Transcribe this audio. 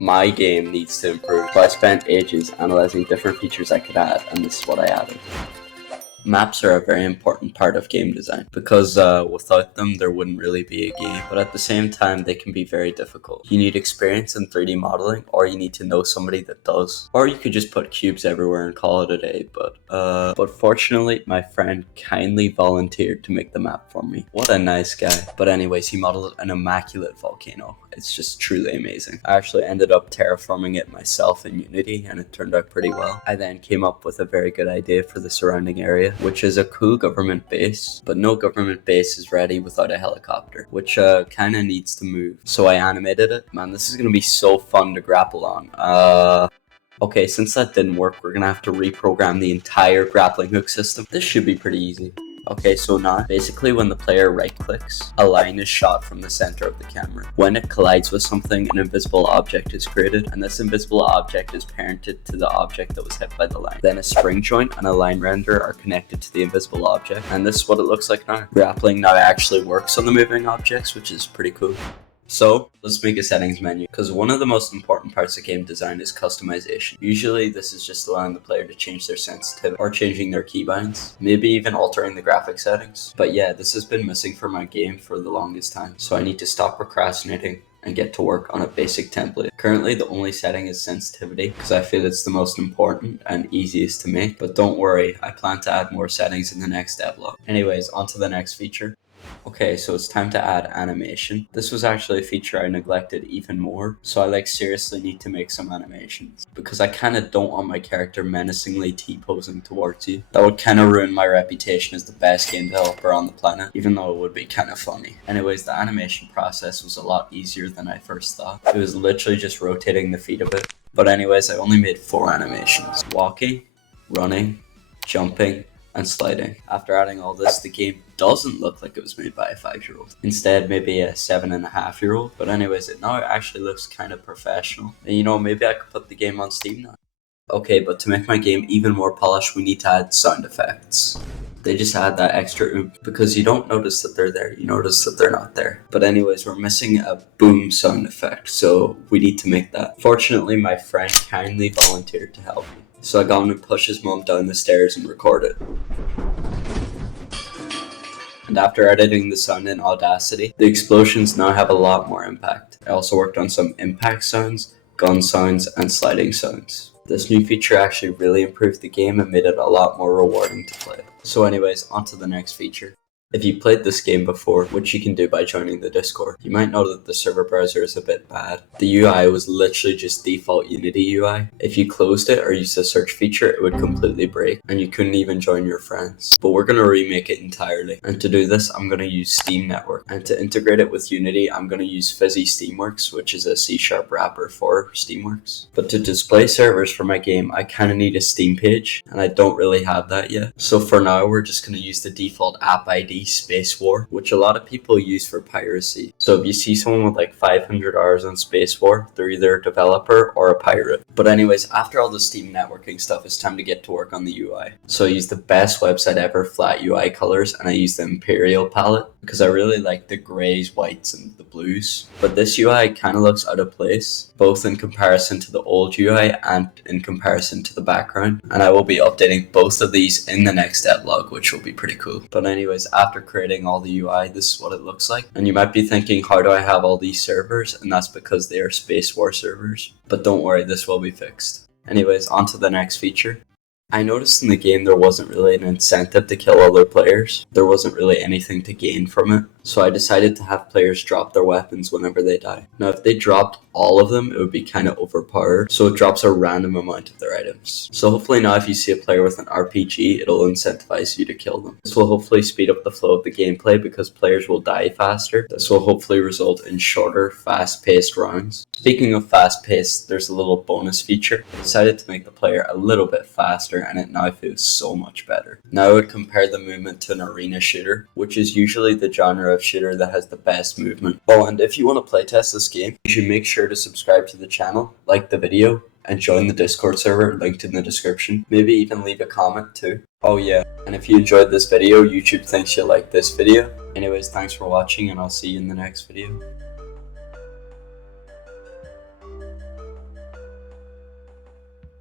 My game needs to improve, so I spent ages analyzing different features I could add, and this is what I added. Maps are a very important part of game design because without them there wouldn't really be a game, but at the same time they can be very difficult. You need experience in 3D modeling, or you need to know somebody that does, or you could just put cubes everywhere and call it a day. But fortunately my friend kindly volunteered to make the map for me. What a nice guy. But anyways, he modeled an immaculate volcano. It's just truly amazing. I actually ended up terraforming it myself in Unity and it turned out pretty well. I then came up with a very good idea for the surrounding area, which is a cool government base, but no government base is ready without a helicopter, which kinda needs to move. So I animated it. Man, this is gonna be so fun to grapple on. Okay, since that didn't work, we're gonna have to reprogram the entire grappling hook system. This should be pretty easy. Okay, so now, basically when the player right-clicks, a line is shot from the center of the camera. When it collides with something, an invisible object is created, and this invisible object is parented to the object that was hit by the line. Then a spring joint and a line render are connected to the invisible object, and this is what it looks like now. Grappling now actually works on the moving objects, which is pretty cool. So, let's make a settings menu, because one of the most important parts of game design is customization. Usually this is just allowing the player to change their sensitivity, or changing their keybinds, maybe even altering the graphic settings. But yeah, this has been missing from my game for the longest time, so I need to stop procrastinating and get to work on a basic template. Currently the only setting is sensitivity, because I feel it's the most important and easiest to make, but don't worry, I plan to add more settings in the next devlog. Anyways, on to the next feature. Okay, so it's time to add animation. This was actually a feature I neglected even more, so I seriously need to make some animations, because I kinda don't want my character menacingly T-posing towards you. That would kinda ruin my reputation as the best game developer on the planet, even though it would be kinda funny. Anyways, the animation process was a lot easier than I first thought. It was literally just rotating the feet a bit. But anyways, I only made 4 animations: walking, running, jumping, and sliding. After adding all this, the game doesn't look like it was made by a 5-year-old. Instead, maybe a 7.5-year-old. But anyways, it now actually looks kind of professional. And maybe I could put the game on Steam now. Okay, but to make my game even more polished, we need to add sound effects. They just add that extra oomph, because you don't notice that they're there, you notice that they're not there. But anyways, we're missing a boom sound effect, so we need to make that. Fortunately, my friend kindly volunteered to help me. So I got him to push his mom down the stairs and record it. And after editing the sound in Audacity, the explosions now have a lot more impact. I also worked on some impact sounds, gun sounds, and sliding sounds. This new feature actually really improved the game and made it a lot more rewarding to play. So anyways, on to the next feature. If you played this game before, which you can do by joining the Discord, you might know that the server browser is a bit bad. The UI was literally just default Unity UI. If you closed it or used the search feature, it would completely break, and you couldn't even join your friends. But we're going to remake it entirely, and to do this, I'm going to use Steam Network. And to integrate it with Unity, I'm going to use Fuzzy Steamworks, which is a C# wrapper for Steamworks. But to display servers for my game, I kind of need a Steam page, and I don't really have that yet. So for now, we're just going to use the default app ID Space War, which a lot of people use for piracy. So if you see someone with 500 hours on Space War, they're either a developer or a pirate. But anyways, after all the Steam networking stuff, it's time to get to work on the UI. So I used the best website ever flat UI colors, and I used the Imperial palette because I really like the grays, whites, and the blues. But this UI kind of looks out of place, both in comparison to the old UI and in comparison to the background. And I will be updating both of these in the next devlog, which will be pretty cool. But anyways, after creating all the UI, this is what it looks like. And you might be thinking, how do I have all these servers? And that's because they are Space War servers. But don't worry, this will be fixed. Anyways, on to the next feature. I noticed in the game there wasn't really an incentive to kill other players. There wasn't really anything to gain from it. So I decided to have players drop their weapons whenever they die. Now if they dropped all of them, it would be kind of overpowered. So it drops a random amount of their items. So hopefully now if you see a player with an RPG, it'll incentivize you to kill them. This will hopefully speed up the flow of the gameplay because players will die faster. This will hopefully result in shorter, fast-paced rounds. Speaking of fast-paced, there's a little bonus feature. I decided to make the player a little bit faster and it now feels so much better. Now I would compare the movement to an arena shooter, which is usually the genre of shooter that has the best movement. Oh, and if you want to playtest this game, you should make sure to subscribe to the channel, like the video, and join the Discord server linked in the description. Maybe even leave a comment too. Oh yeah, and if you enjoyed this video, YouTube thinks you'll like this video. Anyways, thanks for watching and I'll see you in the next video.